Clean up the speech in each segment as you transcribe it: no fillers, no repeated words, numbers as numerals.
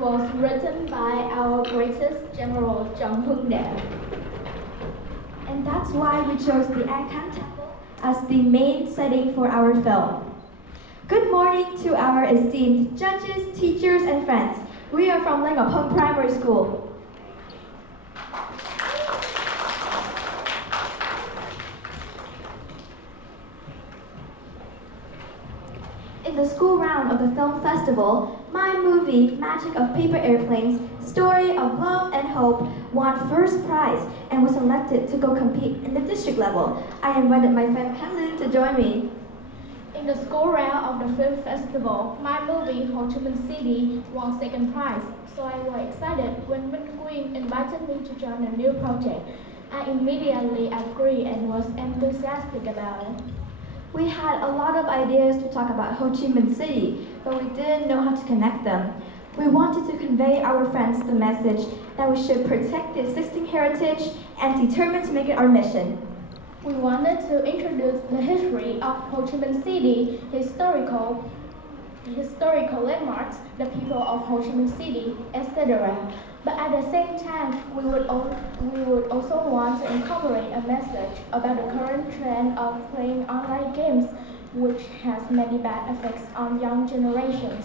was written by our greatest general, John Hyundai. And that's why we chose the Angkor Temple as the main setting for our film. Good morning to our esteemed judges, teachers, and friends. We are from Ngọc Primary School. In the school round of the film festival, my movie, Magic of Paper Airplanes, Story of Love and Hope, won first prize and was selected to go compete in the district level. I invited my friend Helen to join me. In the school round of the film festival, my movie, Ho Chi Minh City, won second prize, so I was excited when Minh Quyên invited me to join a new project. I immediately agreed and was enthusiastic about it. We had a lot of ideas to talk about Ho Chi Minh City, but we didn't know how to connect them. We wanted to convey our friends the message that we should protect the existing heritage and determined to make it our mission. We wanted to introduce the history of Ho Chi Minh City, historical landmarks, the people of Ho Chi Minh City, etc. But at the same time, we would also want to incorporate a message about the current trend of playing online games, which has many bad effects on young generations.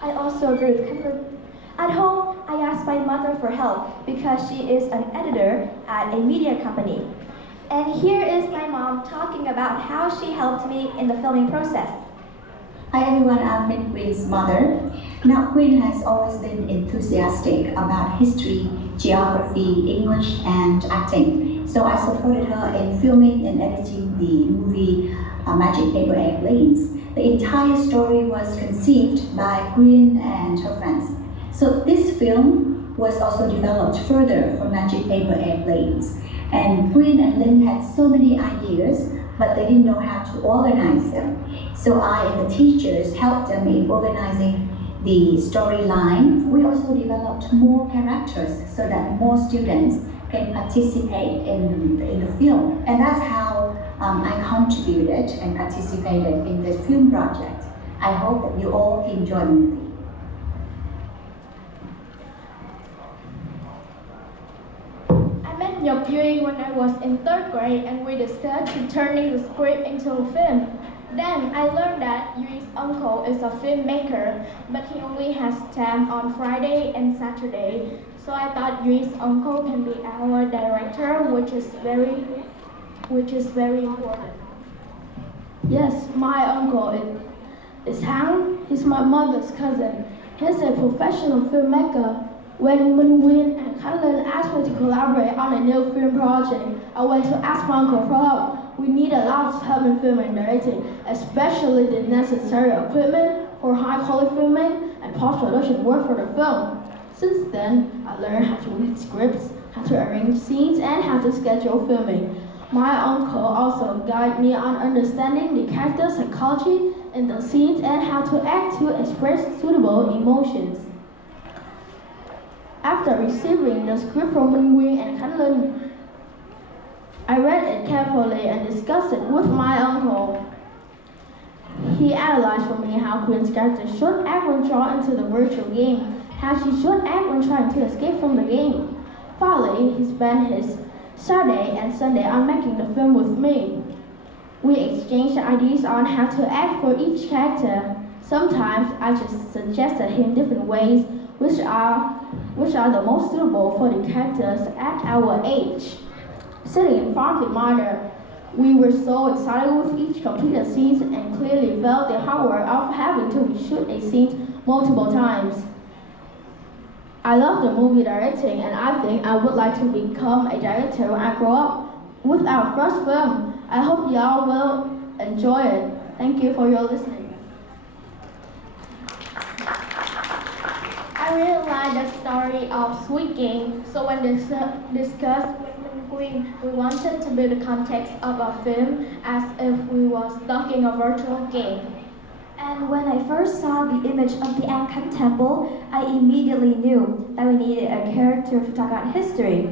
I also agree with Kendra. At home, I asked my mother for help because she is an editor at a media company. And here is my mom talking about how she helped me in the filming process. Hi everyone, I'm Minh Quyên mother. Now Quyên has always been enthusiastic about history, geography, English and acting. So I supported her in filming and editing the movie Magic Paper Airplanes. The entire story was conceived by Quyên and her friends. So this film was also developed further for Magic Paper Airplanes. And Quyên and Lynn had so many ideas, but they didn't know how to organize them. So I and the teachers helped them in organizing the storyline. We also developed more characters so that more students can participate in the film. And that's how I contributed and participated in this film project. I hope that you all enjoy the movie. Ngọc Duy when I was in 3rd grade and we discussed turning the script into a film. Then I learned that Dui's uncle is a filmmaker, but he only has time on Friday and Saturday. So I thought Dui's uncle can be our director, which is very important. Yes, my uncle is Hang. He's my mother's cousin. He's a professional filmmaker. When Minh Quyên and Helen asked me to collaborate on a new film project, I went to ask my uncle for help. We need a lot of help in film and directing, especially the necessary equipment for high-quality filming and post-production work for the film. Since then, I learned how to read scripts, how to arrange scenes, and how to schedule filming. My uncle also guided me on understanding the character psychology in the scenes and how to act to express suitable emotions. After receiving the script from Minh Quyên and Helen, I read it carefully and discussed it with my uncle. He analyzed for me how Quyân's character should act when drawn into the virtual game, how she should act when trying to escape from the game. Finally, he spent his Saturday and Sunday on making the film with me. We exchanged ideas on how to act for each character. Sometimes I just suggested him different ways which are the most suitable for the characters at our age. Sitting in front of the monitor, we were so excited with each completed scene and clearly felt the hard work of having to reshoot a scene multiple times. I love the movie directing and I think I would like to become a director when I grow up. With our first film, I hope y'all will enjoy it. Thank you for your listening. I really like the story of Squid Game, so when discussed with Minh Quyên, we wanted to build the context of a film as if we were stuck in a virtual game. And when I first saw the image of the Angkor Temple, I immediately knew that we needed a character to talk about history.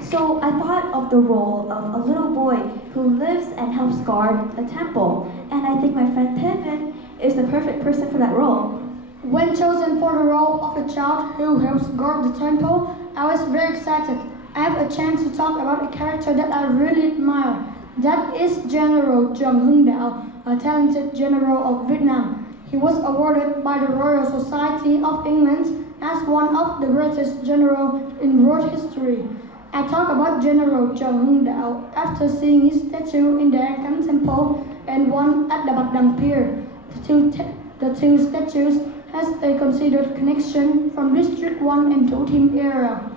So I thought of the role of a little boy who lives and helps guard the temple, and I think my friend Tevin is the perfect person for that role. When chosen for the role of a child who helps guard the temple, I was very excited. I have a chance to talk about a character that I really admire. That is General Trường Hưng Đạo, a talented general of Vietnam. He was awarded by the Royal Society of England as one of the greatest generals in world history. I talk about General Trường Hưng Đạo after seeing his statue in the Angkor Temple and one at the Bạch Đằng Pier. The two statues has a considered connection from District 1 and 2 team era.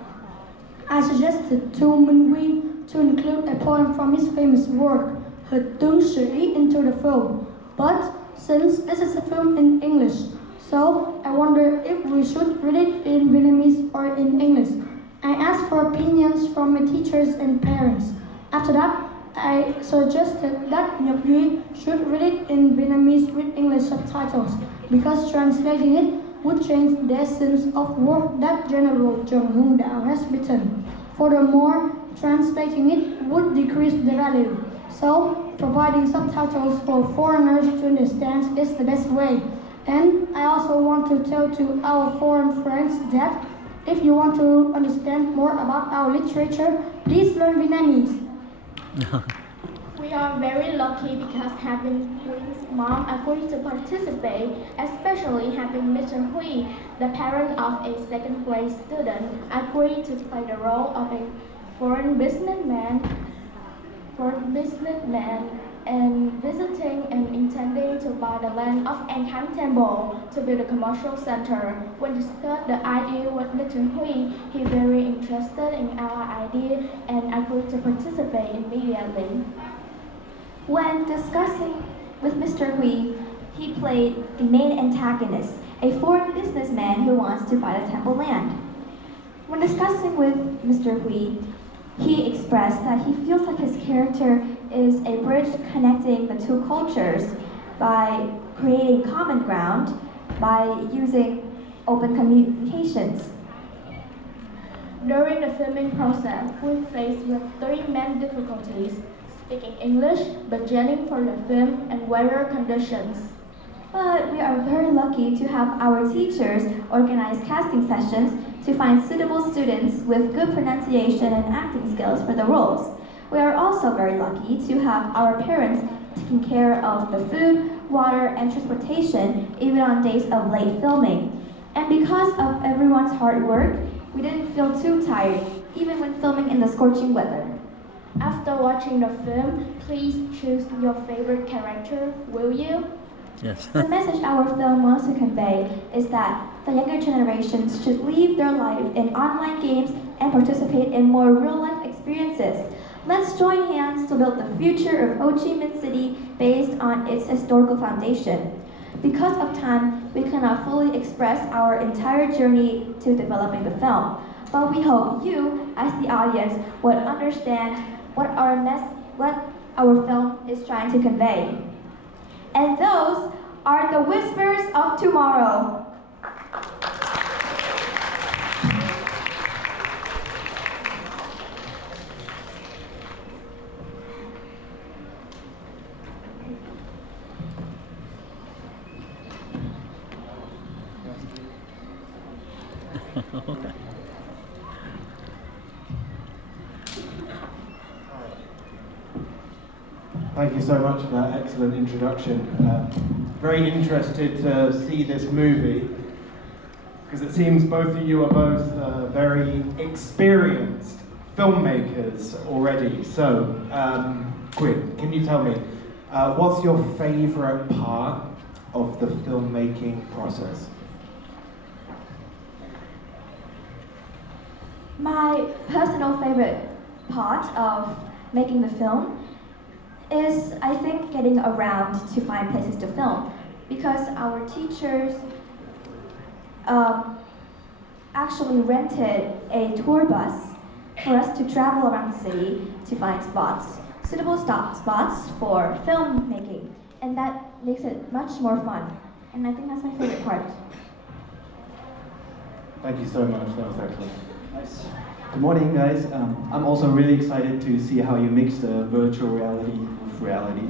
I suggested to Minh Nguyen to include a poem from his famous work, Her Tướng Sĩ, into the film. But since this is a film in English, so I wonder if we should read it in Vietnamese or in English. I asked for opinions from my teachers and parents. After that, I suggested that Ngọc should read it in Vietnamese with English subtitles, because translating it would change the essence of work that General Trường Hưng Đạo has written. Furthermore, translating it would decrease the value. So, providing subtitles for foreigners to understand is the best way. And I also want to tell to our foreign friends that if you want to understand more about our literature, please learn Vietnamese. We are very lucky because having Quy's mom agreed to participate, especially having Mr. Huy, the parent of a second grade student, agreed to play the role of a foreign businessman and visiting and intending to buy the land of Angkor Temple to build a commercial center. When discussed the idea with Mr. Huy, he very interested in our idea and agreed to participate immediately. When discussing with Mr. Huy, he played the main antagonist, a foreign businessman who wants to buy the temple land. When discussing with Mr. Huy, he expressed that he feels like his character is a bridge connecting the two cultures by creating common ground by using open communications. During the filming process, we faced with three main difficulties: speaking English, budgeting for the film, and weather conditions. But we are very lucky to have our teachers organize casting sessions to find suitable students with good pronunciation and acting skills for the roles. We are also very lucky to have our parents taking care of the food, water, and transportation even on days of late filming. And because of everyone's hard work, we didn't feel too tired, even when filming in the scorching weather. After watching the film, please choose your favorite character, will you? Yes. The message our film wants to convey is that the younger generations should live their life in online games and participate in more real-life experiences. Let's join hands to build the future of Ho Chi Minh City based on its historical foundation. Because of time, we cannot fully express our entire journey to developing the film, but we hope you, as the audience, would understand what our film is trying to convey. And those are the whispers of tomorrow. Thank you so much for that excellent introduction. Very interested to see this movie because it seems both of you are both very experienced filmmakers already. So, Quinn, can you tell me what's your favorite part of the filmmaking process? My personal favorite part of making the film is, I think, getting around to find places to film, because our teachers actually rented a tour bus for us to travel around the city to find suitable spots for filmmaking, and that makes it much more fun, and I think that's my favorite part. Thank you so much, that was excellent. Nice. Good morning, guys. I'm also really excited to see how you mix the virtual reality with reality.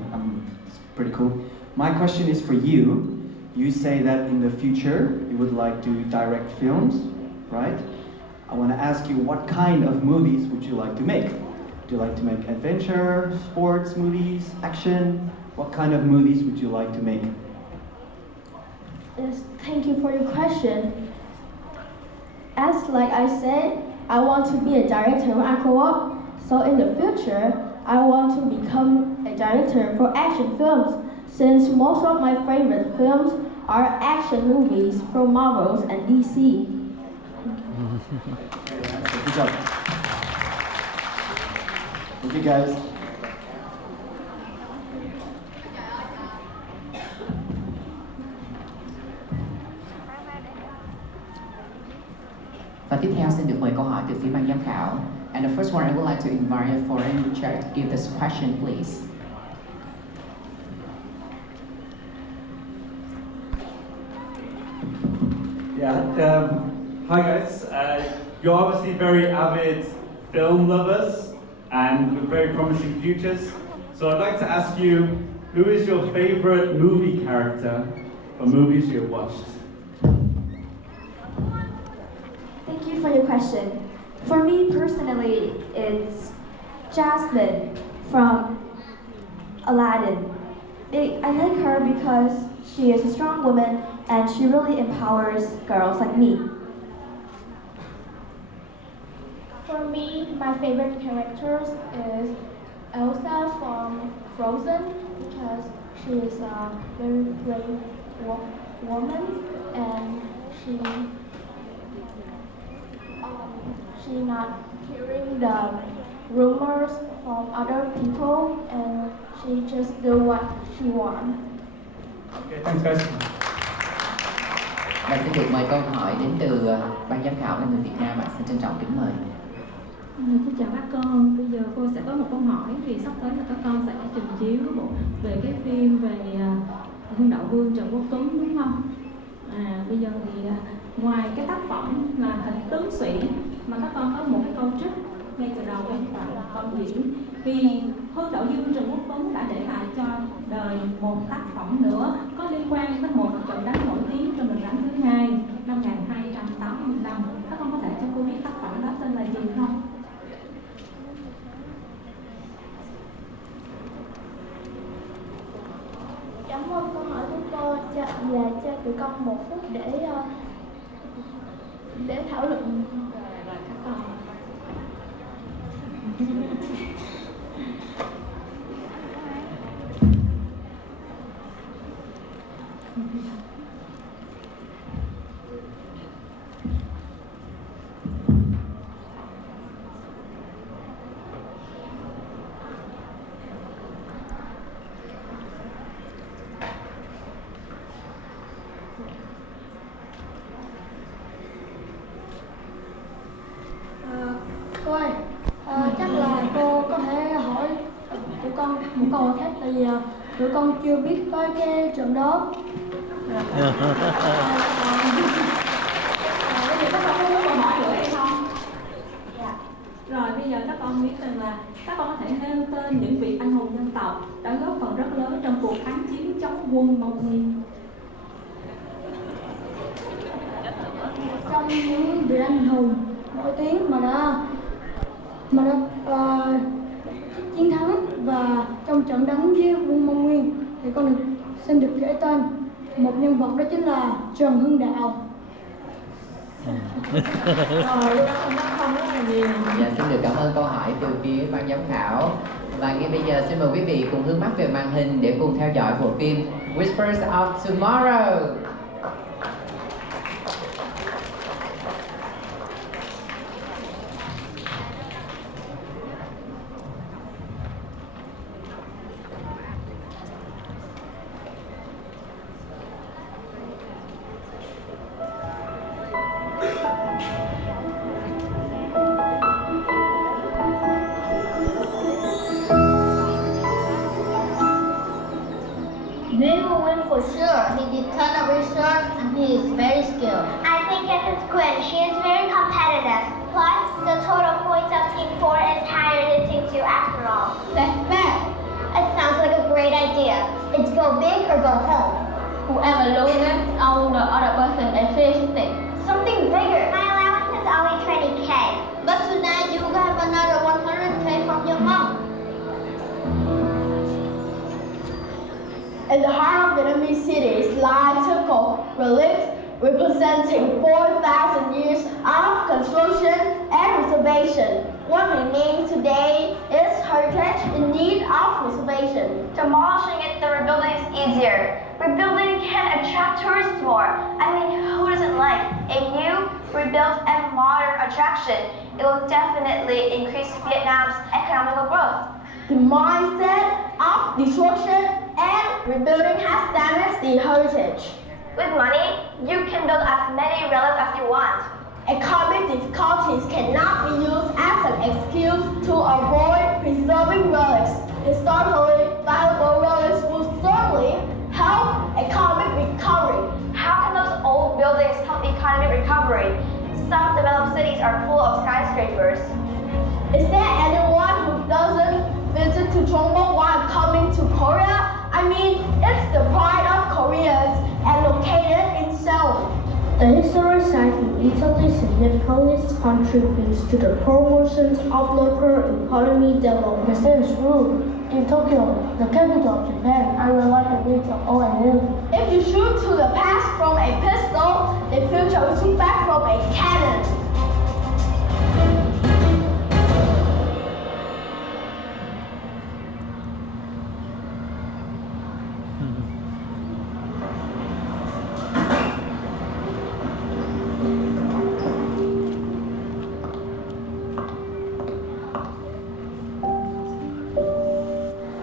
It's pretty cool. My question is for you. You say that in the future you would like to direct films, right? I want to ask you, what kind of movies would you like to make? Do you like to make adventure, sports movies, action? What kind of movies would you like to make? Yes, thank you for your question. As like I said, I want to be a director when I grow up. So in the future, I want to become a director for action films, since most of my favorite films are action movies from Marvels and DC. Good job. Thank you guys. Và tiếp theo xin được mời câu hỏi từ phía ban giám khảo. And the first one, I would like to invite a foreign chair to give this question, please. Yeah. Hi guys. You're obviously very avid film lovers and with very promising futures. So I'd like to ask you, who is your favorite movie character or movies you've watched? Thank you for your question. For me personally, it's Jasmine from Aladdin. I like her because she is a strong woman and she really empowers girls like me. For me, my favorite characters is Elsa from Frozen because she is a very brave woman and she not hearing the rumors from other people and she just do what she wants. Okay, thanks guys. Và xin được mời câu hỏi đến từ ban giám khảo là người Việt Nam ạ. Xin trân trọng kính mời. Xin chào các con. Bây giờ cô sẽ có một câu hỏi vì sắp tới là các con sẽ trình chiếu về cái phim về Hương Đạo Vương Trần Quốc Tuấn đúng không? Bây giờ thì ngoài cái tác phẩm là Hình Tướng Sĩ mà các con có một cái câu trích ngay từ đầu bên phải là con diễn vì Hương Đạo Vương Trần Quốc Tuấn đã để lại cho đời một tác phẩm nữa có liên quan tới một trận đánh nổi tiếng trong lần đánh thứ hai năm 1285. Các con có thể cho cô biết tác phẩm đó tên là gì không? Cảm ơn câu hỏi của cô và cho tụi con một phút để thảo luận. Rồi các con. Cô ơi, chắc là cô có thể hỏi tụi con một câu khác tại vì tụi con chưa biết tới cái trận đó. Bây giờ các con có muốn câu hỏi nữa hay không? Dạ. Rồi bây giờ các con biết rằng là các con có thể nêu tên những vị anh hùng dân tộc đã góp phần rất lớn trong cuộc kháng chiến chống quân Mông Nguyên. Trong những vị anh hùng nổi tiếng mà đã chiến thắng và trong trận đánh với quân Mông Nguyên thì con xin được kể tên một nhân vật, đó chính là Trần Hưng Đạo. Rồi con không rất là nhiều. Dạ, xin được cảm ơn câu hỏi từ phía ban giám khảo. Và ngay bây giờ xin mời quý vị cùng hướng mắt về màn hình để cùng theo dõi bộ phim Whispers of Tomorrow. They will win for sure. He did ton of research and he is very skilled. I think it is Quinn. She is very competitive. Plus, the total points of Team 4 is higher than Team 2 after all. That's fair. It sounds like a great idea. It's go big or go home. Whoever loses owes the other person a fish stick. Something bigger. My allowance is only 20K. But tonight you have another 100K from your mom. In the heart of Vietnamese cities lie typical relics representing 4,000 years of construction and preservation. What remains today is heritage in need of preservation. Demolishing it, the rebuilding is easier. Rebuilding can attract tourists more. I mean, who doesn't like a new, rebuilt, and modern attraction? It will definitely increase Vietnam's economical growth. The mindset of destruction and rebuilding has damaged the heritage. With money, you can build as many relics as you want. Economic difficulties cannot be used as an excuse to avoid preserving relics. Historically valuable relics will certainly help economic recovery. How can those old buildings help economic recovery? Some developed cities are full of skyscrapers. Is there anyone who doesn't visit to Chongqing while coming to Korea? I mean, it's the pride of Koreans and located in Seoul. The historic site in Italy significantly contributes to the promotion of local economy development. This is true. In Tokyo, the capital of Japan, I would like a mix of old and new. If you shoot to the past from a pistol, the future will shoot back from a cannon.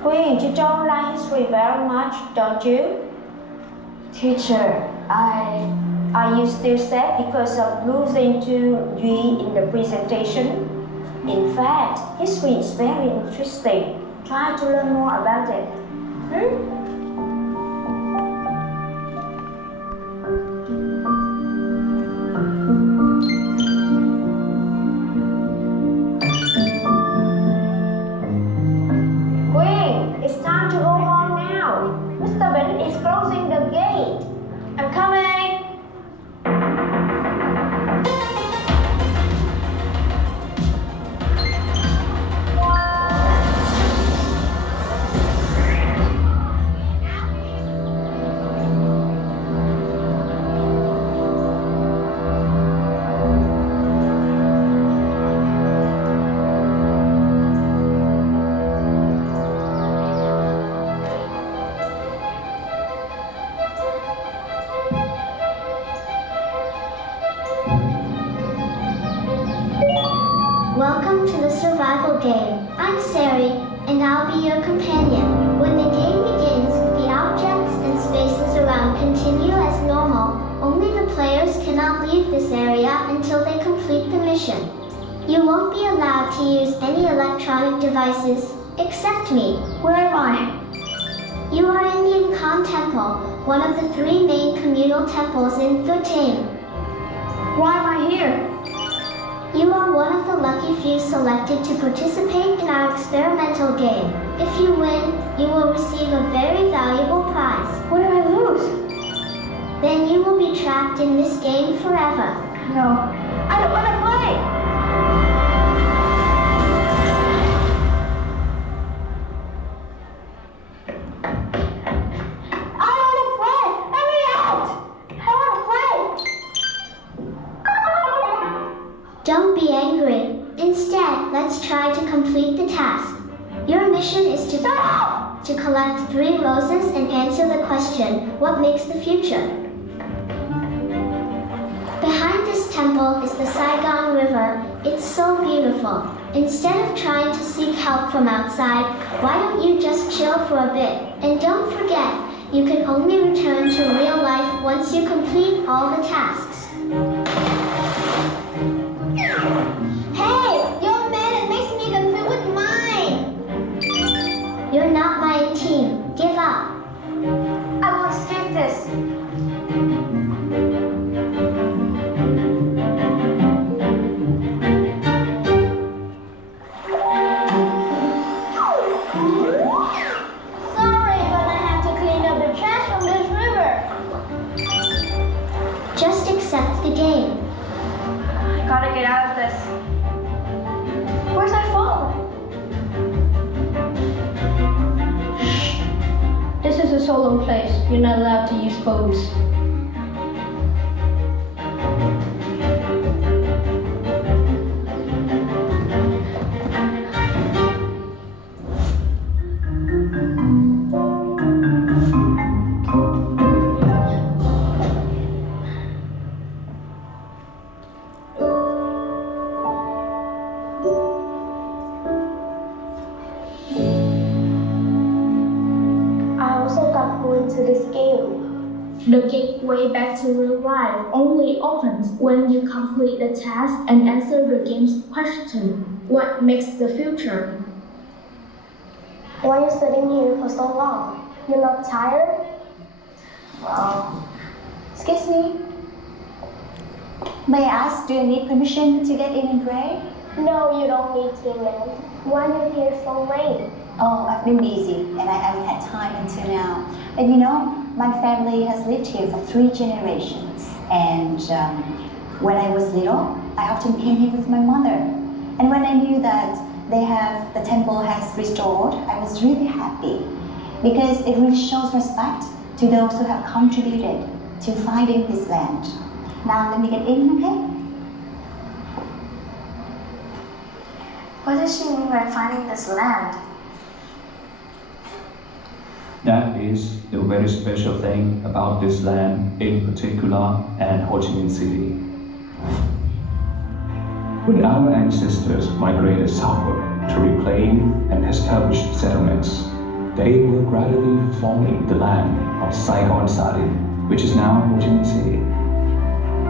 Queen, you don't like history very much, don't you? Teacher, are you still sad because of losing to Yui in the presentation? In fact, history is very interesting. Try to learn more about it. It's time to go home now. Mr. Ben is closing the gate. I'm coming. Welcome to the survival game. I'm Sari, and I'll be your companion. When the game begins, the objects and spaces around continue as normal. Only the players cannot leave this area until they complete the mission. You won't be allowed to use any electronic devices, except me. Where am I? You are in the Imkan Temple, one of the 3 main communal temples in Futing. Why am I here? You are one of the lucky few selected to participate in our experimental game. If you win, you will receive a very valuable prize. What if I lose? Then you will be trapped in this game forever. No, I don't want to play! I want to play! Let me out! I want to play! Don't be angry. Instead, let's try to complete the task. Your mission is to collect 3 roses and answer the question, what makes the future? Behind this temple is the Saigon River. It's so beautiful. Instead of trying to seek help from outside, why don't you just chill for a bit? And don't forget, you can only return to real life once you complete all the tasks. Hey, young man, it makes me confused with mine. You're not my team. Give up. I will escape this. Sorry, but I have to clean up the trash from this river. a solemn place. You're not allowed to use phones. To this game. The gateway back to real life only opens when you complete the task and answer the game's question. What makes the future? Why are you sitting here for so long? You're not tired? Well, excuse me. May I ask, do you need permission to get in and pray? No, you don't need to, ma'am. Why are you here so late? Oh, I've been busy and I haven't had time until now. But you know, my family has lived here for 3 generations. And when I was little, I often came here with my mother. And when I knew that the temple has restored, I was really happy because it really shows respect to those who have contributed to finding this land. Now let me get in, okay? What does she mean by finding this land? That is the very special thing about this land in particular and Ho Chi Minh City. When our ancestors migrated southward to reclaim and establish settlements, they were gradually forming the land of Saigon Sadi, which is now Ho Chi Minh City.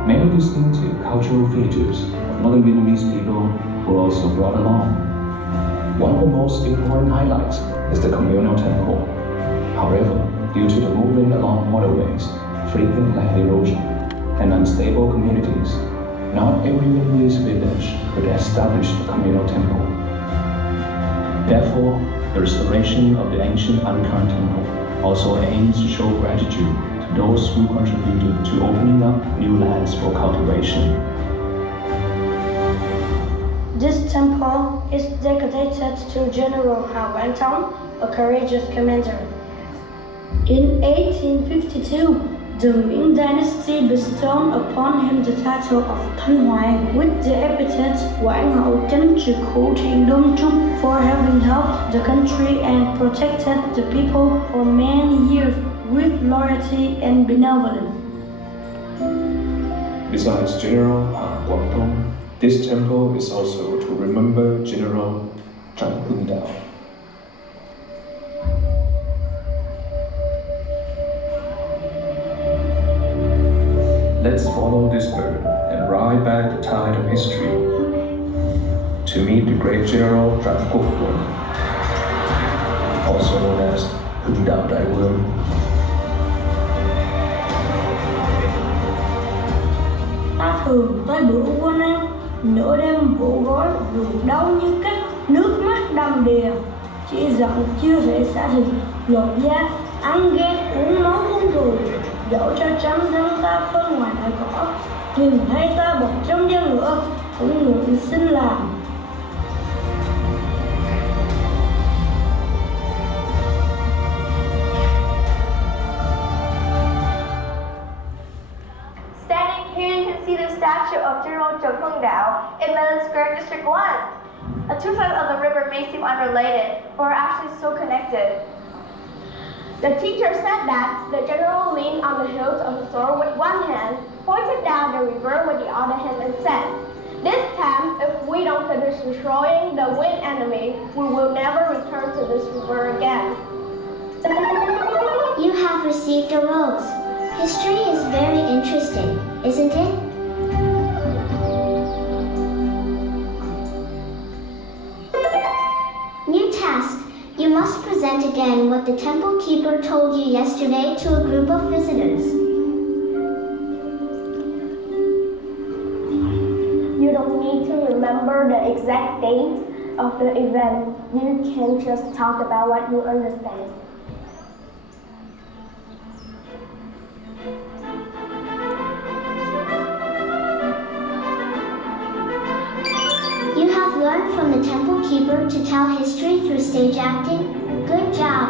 Many distinctive cultural features of Northern Vietnamese people were also brought along. One of the most important highlights is the communal temple. However, due to the movement along waterways, frequent land erosion, and unstable communities, not every Vietnamese village could establish a communal temple. Therefore, the restoration of the ancient Angkor temple also aims to show gratitude to those who contributed to opening up new lands for cultivation. This temple is dedicated to General Ha Van Thong, a courageous commander. In 1852, the Nguyen dynasty bestowed upon him the title of Thanh Hoài with the epithet Quảng Hậu Chánh Trực Hữu Thiện Đông Trung for having helped the country and protected the people for many years with loyalty and benevolence. Besides General Ha Quảng Thông, this temple is also to remember General Trần Hưng Đạo. Let's follow this bird and ride back the tide of history to meet the great General Trần Quốc Tuấn, also known as Hưng Đạo Đại Vương. Ta thường tới bữa quân ăn, nửa đêm vụ gói ruột đau như cắt, nước mắt đầm đìa, chỉ giận chưa thể xả thịt, lột da, ăn ghét uống máu không thù. Dẫu cho trăm thân ta phân ngoài đại cỏ, nhìn thấy ta bọc trong da ngựa, cũng nguyện xin làm. Standing here, you can see the statue of General Trần Hưng Đạo in Melon Square, District 1. The two sides of the river may seem unrelated, but are actually so connected. The teacher said that the general leaned on the hilt of the sword with one hand, pointed down the river with the other hand and said, "This time, if we don't finish destroying the wind enemy, we will never return to this river again." You have received a rose. History is very interesting, isn't it? New task. You must present again what the temple keeper told you yesterday to a group of visitors. You don't need to remember the exact date of the event. You can just talk about what you understand. You have learned from the temple keeper to tell history through stage acting. Good job.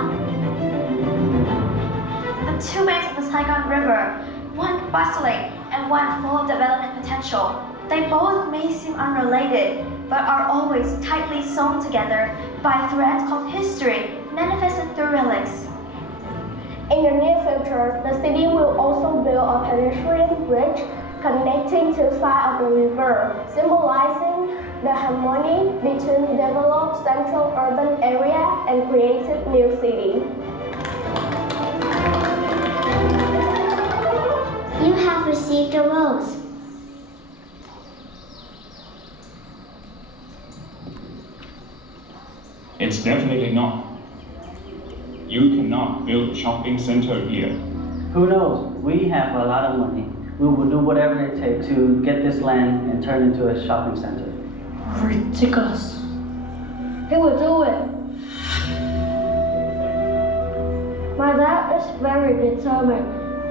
two banks of the Saigon River, one bustling and one full of development potential. They both may seem unrelated, but are always tightly sewn together by threads called history, manifested through relics. In the near future, the city will also build a pedestrian bridge connecting two sides of the river, symbolizing the harmony between developed central urban area and created new city. You have received a rose. It's definitely not. You cannot build a shopping center here. Who knows? We have a lot of money. We will do whatever it takes to get this land and turn it into a shopping center. Ridiculous. He will do it. My dad is very determined.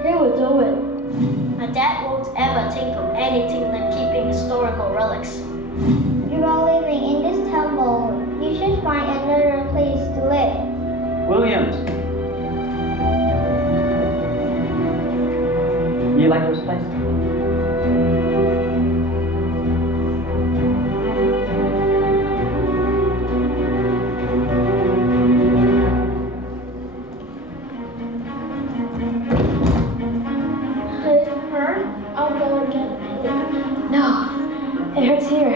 He will do it. My dad won't ever think of anything like keeping historical relics. You are living in this temple. You should find another place to live. Williams. You like this place? Does it hurt? I'll go and get it. No, it hurts here.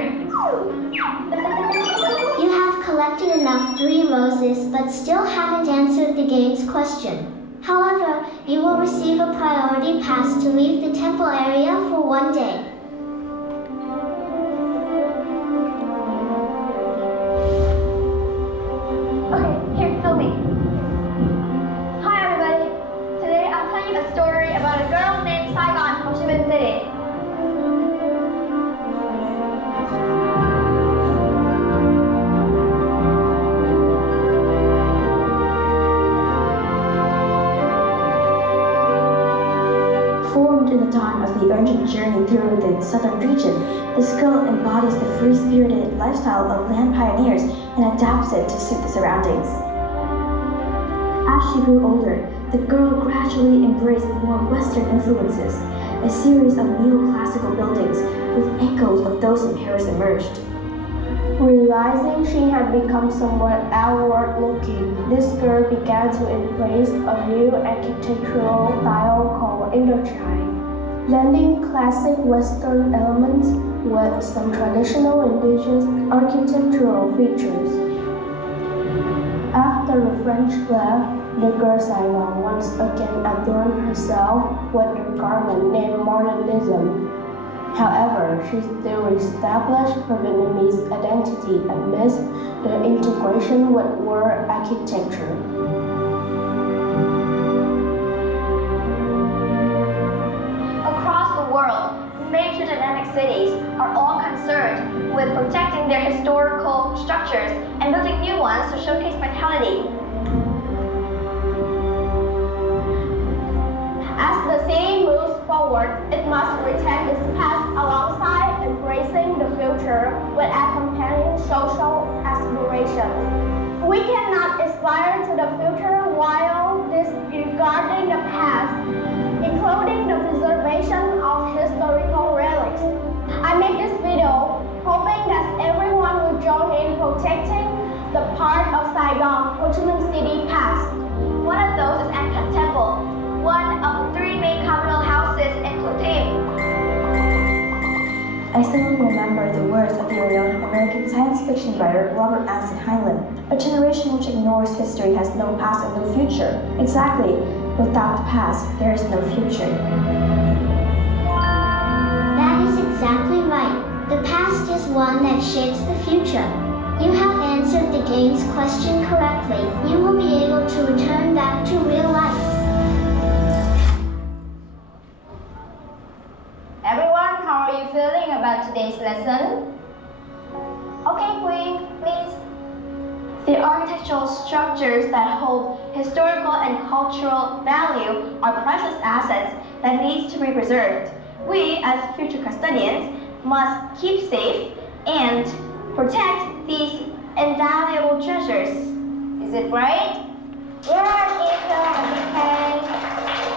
You have collected enough 3 roses, but still haven't answered the game's question. However, you will receive a priority pass to leave the temple area for 1 day. Okay, here, film me. Hi everybody. Today I'll tell you a story about a girl named Saigon, Ho Chi Minh City. Formed in the dawn of the urgent journey through the southern region, this girl embodies the free-spirited lifestyle of land pioneers and adapts it to suit the surroundings. As she grew older, the girl gradually embraced more Western influences. A series of neoclassical buildings with echoes of those in Paris emerged. Realizing she had become somewhat outward-looking, this girl began to embrace a new architectural style called Indochine, blending classic Western elements with some traditional indigenous architectural features. After the French left, the girl Saigon once again adorned herself with a garment named modernism. However, she still established her Vietnamese identity amidst the integration with world architecture. Across the world, major dynamic cities are all concerned with protecting their historical structures and building new ones to showcase vitality. As the city moves forward, it must retain its past alongside embracing the future with accompanying social aspiration. We cannot aspire to the future while disregarding the past, including the preservation of historical relics. I make this video hoping that everyone will join in protecting the part of Saigon, Ho Chi Minh City past. One of those is Angkor Temple, one of the 3 main communal houses in Quận. I still remember the words of the renowned American science fiction writer Robert Anson Heinlein. A generation which ignores history has no past and no future. Exactly. Without the past, there is no future. That is exactly right. The past is one that shapes the future. You have answered the game's question correctly. You will be able to return back to real life. Everyone, how are you feeling about today's lesson? Okay, Queen, please. The architectural structures that hold historical and cultural value are priceless assets that need to be preserved. We, as future custodians, must keep safe and protect these invaluable treasures. Is it right? Yes, it's a big hand.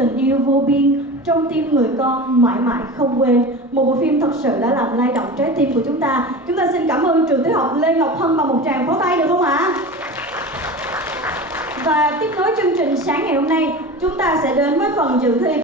tình yêu vô biên trong tim người con mãi mãi không quên. Một bộ phim thật sự đã làm lay động trái tim của chúng ta. Chúng ta xin cảm ơn trường tiểu học Lê Ngọc Hân bằng một tràng pháo tay được không ạ? Và tiếp nối chương trình sáng ngày hôm nay, chúng ta sẽ đến với phần dự thi.